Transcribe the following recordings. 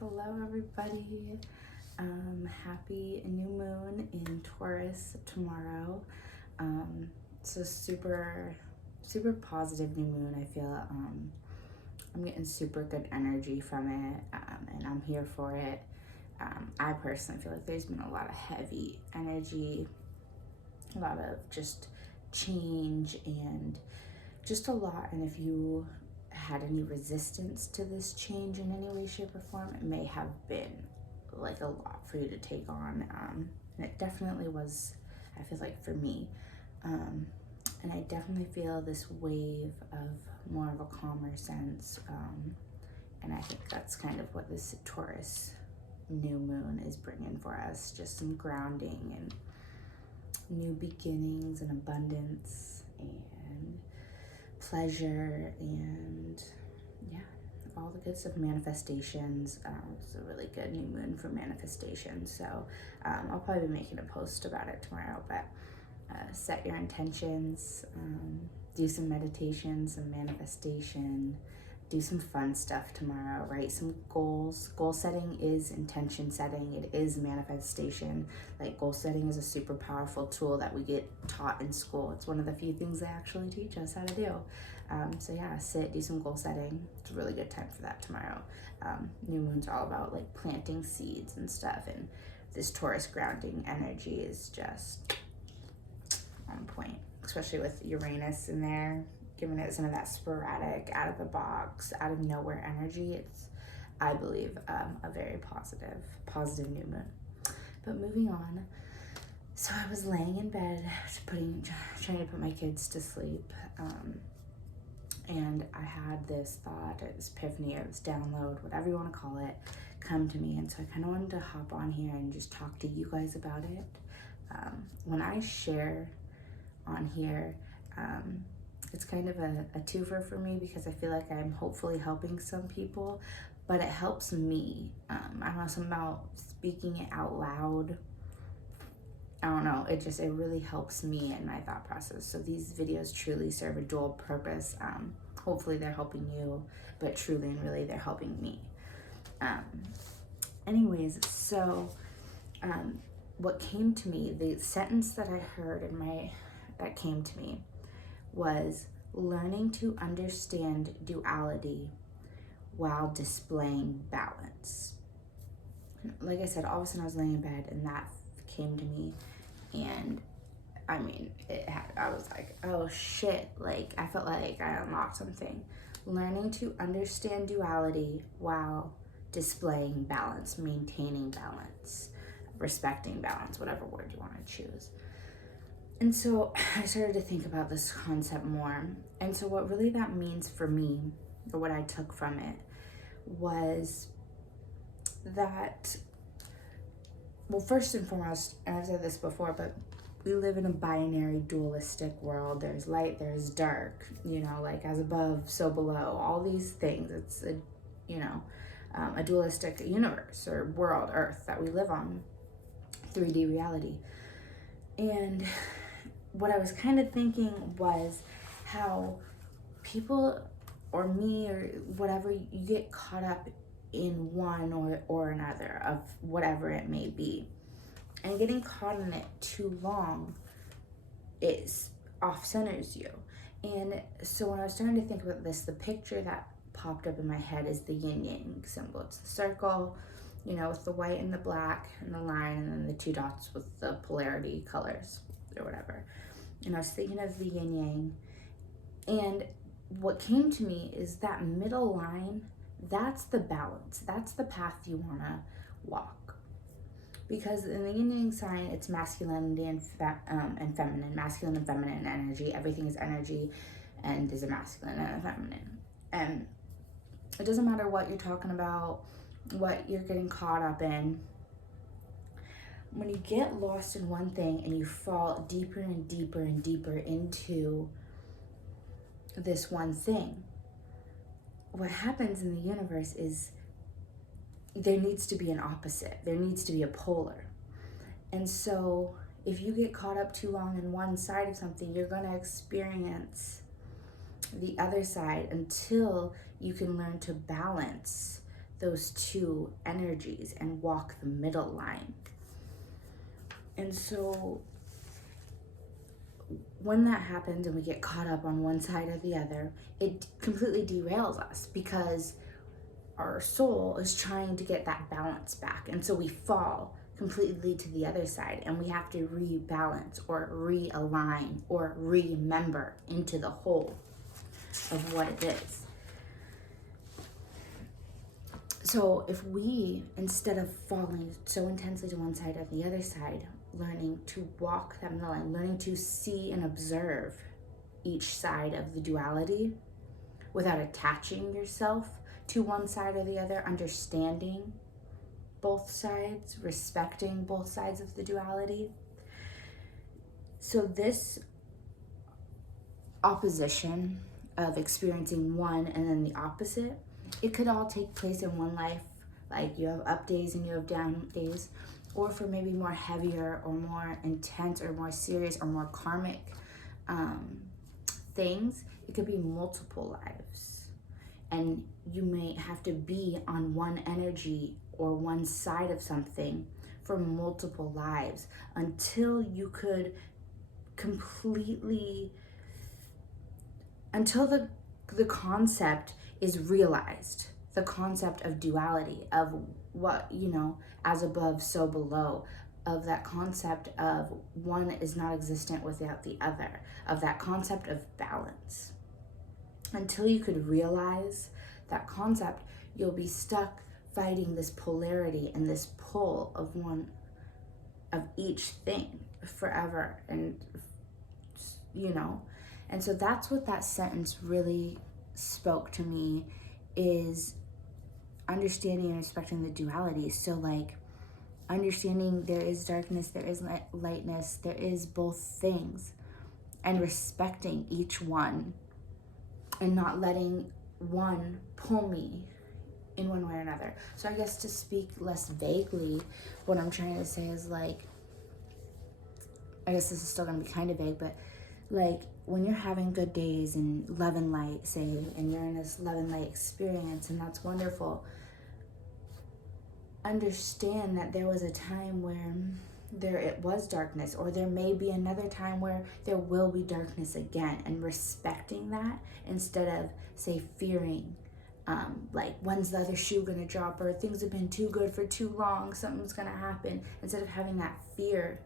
Hello everybody. Happy new moon in Taurus tomorrow. So super positive new moon. I feel I'm getting super good energy from it, and I'm here for it. I personally feel like there's been a lot of heavy energy, a lot of just change and just a lot. And if you had any resistance to this change in any way, shape, or form, it may have been like a lot for you to take on. And it definitely was, I feel like, for me. And I definitely feel this wave of more of a calmer sense. And I think that's kind of what this Taurus new moon is bringing for us, just some grounding and new beginnings and abundance and pleasure and all the good stuff. Manifestations. It's a really good new moon for manifestation, so I'll probably be making a post about it tomorrow. But set your intentions, do some meditation, some manifestation, do some fun stuff tomorrow. Write some goals. Goal setting is intention setting. It is manifestation. Like, goal setting is a super powerful tool that we get taught in school. It's one of the few things they actually teach us how to do. So yeah, do some goal setting. It's a really good time for that tomorrow. New moon's all about like planting seeds and stuff, and this Taurus grounding energy is just on point, especially with Uranus in there, giving it some of that sporadic, out of the box, out of nowhere energy. It's, I believe, a very positive new moon. But moving on, so I was laying in bed, trying to put my kids to sleep, and I had this thought, or this epiphany, or this download, whatever you want to call it, come to me. And so I kind of wanted to hop on here and just talk to you guys about it. When I share on here, it's kind of a twofer for me, because I feel like I'm hopefully helping some people, but it helps me. I don't know, something about speaking it out loud. I don't know, it really helps me in my thought process. So these videos truly serve a dual purpose. Hopefully they're helping you, but truly and really they're helping me. Anyways, so what came to me, the sentence that I heard that came to me was learning to understand duality while displaying balance. Like I said, all of a sudden I was laying in bed and that came to me, and I mean, I was like, oh shit, like I felt like I unlocked something. Learning to understand duality while displaying balance, maintaining balance, respecting balance, whatever word you want to choose. And so I started to think about this concept more. And so what really that means for me, or what I took from it, was that, well, first and foremost, and I've said this before, but we live in a binary, dualistic world. There's light, there's dark, like as above, so below, all these things. It's a dualistic universe or world, Earth, that we live on, 3D reality. And what I was kind of thinking was how people, or me, or whatever, you get caught up in one or another of whatever it may be. And getting caught in it too long off-centers you. And so when I was starting to think about this, the picture that popped up in my head is the yin-yang symbol. It's the circle, with the white and the black and the line, and then the two dots with the polarity colors or whatever. And I was thinking of the yin-yang. And what came to me is that middle line, that's the balance. That's the path you want to walk. Because in the yin-yang sign, it's masculinity and feminine, masculine and feminine energy. Everything is energy, and there's a masculine and a feminine. And it doesn't matter what you're talking about, what you're getting caught up in. When you get lost in one thing and you fall deeper and deeper and deeper into this one thing, what happens in the universe is there needs to be an opposite. There needs to be a polar. And so if you get caught up too long in one side of something, you're going to experience the other side until you can learn to balance those two energies and walk the middle line. And so when that happens and we get caught up on one side or the other, it completely derails us because our soul is trying to get that balance back. And so we fall completely to the other side, and we have to rebalance or realign or remember into the whole of what it is. So if we, instead of falling so intensely to one side or the other side, learning to walk that middle line, learning to see and observe each side of the duality without attaching yourself to one side or the other, understanding both sides, respecting both sides of the duality. So this opposition of experiencing one and then the opposite, it could all take place in one life. Like you have up days and you have down days, or for maybe more heavier or more intense or more serious or more karmic things, it could be multiple lives. And you may have to be on one energy or one side of something for multiple lives until you could completely, until the concept is realized, the concept of duality, of what, as above, so below, of that concept of one is not existent without the other, of that concept of balance. Until you could realize that concept, you'll be stuck fighting this polarity and this pull of one of each thing forever. And and so that's what that sentence really spoke to me, is understanding and respecting the duality. So like understanding there is darkness, there is lightness, there is both things, and respecting each one and not letting one pull me in one way or another. So I guess to speak less vaguely, what I'm trying to say is like, I guess this is still gonna be kind of vague, but like when you're having good days and love and light, say, and you're in this love and light experience, and that's wonderful, understand that there was a time where it was darkness, or there may be another time where there will be darkness again, and respecting that instead of, say, fearing, like, when's the other shoe gonna drop, or things have been too good for too long, something's gonna happen, instead of having that fear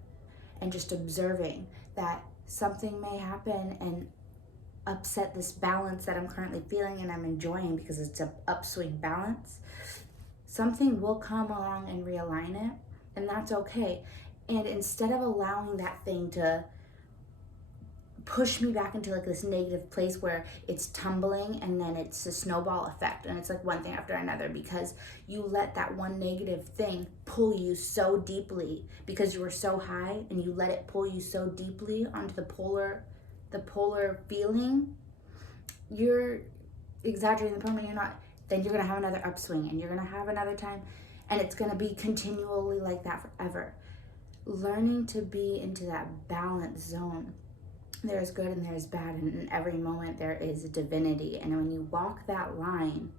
and just observing that something may happen and upset this balance that I'm currently feeling and I'm enjoying because it's an upswing balance. Something will come along and realign it, and that's okay. And instead of allowing that thing to push me back into like this negative place where it's tumbling and then it's a snowball effect and it's like one thing after another, because you let that one negative thing pull you so deeply because you were so high, and you let it pull you so deeply onto the polar feeling, you're exaggerating the moment. You're not. Then you're gonna have another upswing, and you're gonna have another time, and it's gonna be continually like that forever. Learning to be into that balance zone. There's good and there's bad, and in every moment there is a divinity. And when you walk that line,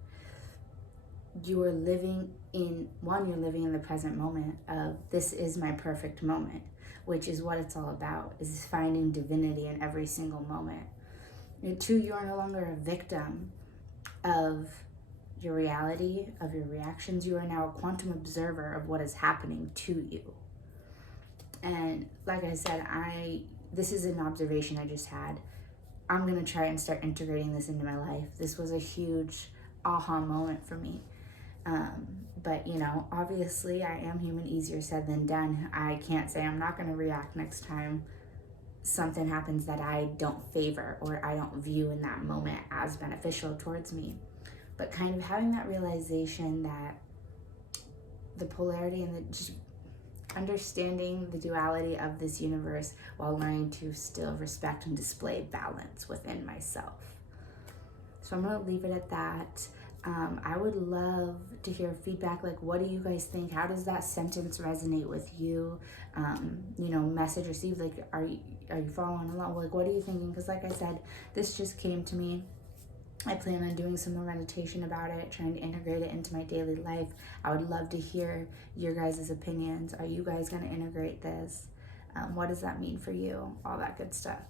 you're living in the present moment of, this is my perfect moment, which is what it's all about, is finding divinity in every single moment. And two, you are no longer a victim of your reality, of your reactions. You are now a quantum observer of what is happening to you. And like I said, this is an observation I just had. I'm going to try and start integrating this into my life. This was a huge aha moment for me. But, obviously I am human, easier said than done. I can't say I'm not going to react next time something happens that I don't favor or I don't view in that moment as beneficial towards me. But kind of having that realization that the polarity and just understanding the duality of this universe while learning to still respect and display balance within myself. So I'm going to leave it at that. I would love to hear feedback. Like, what do you guys think? How does that sentence resonate with you? Message received. Like, are you following along? Like, what are you thinking? Because like I said, this just came to me I plan on doing some more meditation about it, trying to integrate it into my daily life. I would love to hear your guys' opinions. Are you guys going to integrate this? What does that mean for you? All that good stuff.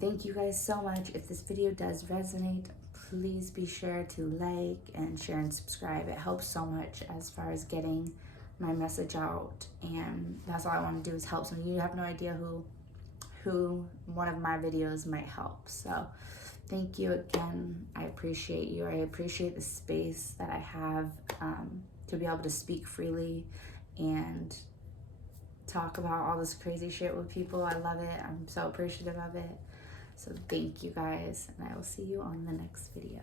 Thank you guys so much. If this video does resonate, please be sure to like and share and subscribe. It helps so much as far as getting my message out, and that's all I want to do is help someone. You have no idea who one of my videos might help. So thank you again. I appreciate you. I appreciate the space that I have to be able to speak freely and talk about all this crazy shit with people. I love it. I'm so appreciative of it. So thank you guys, and I will see you on the next video.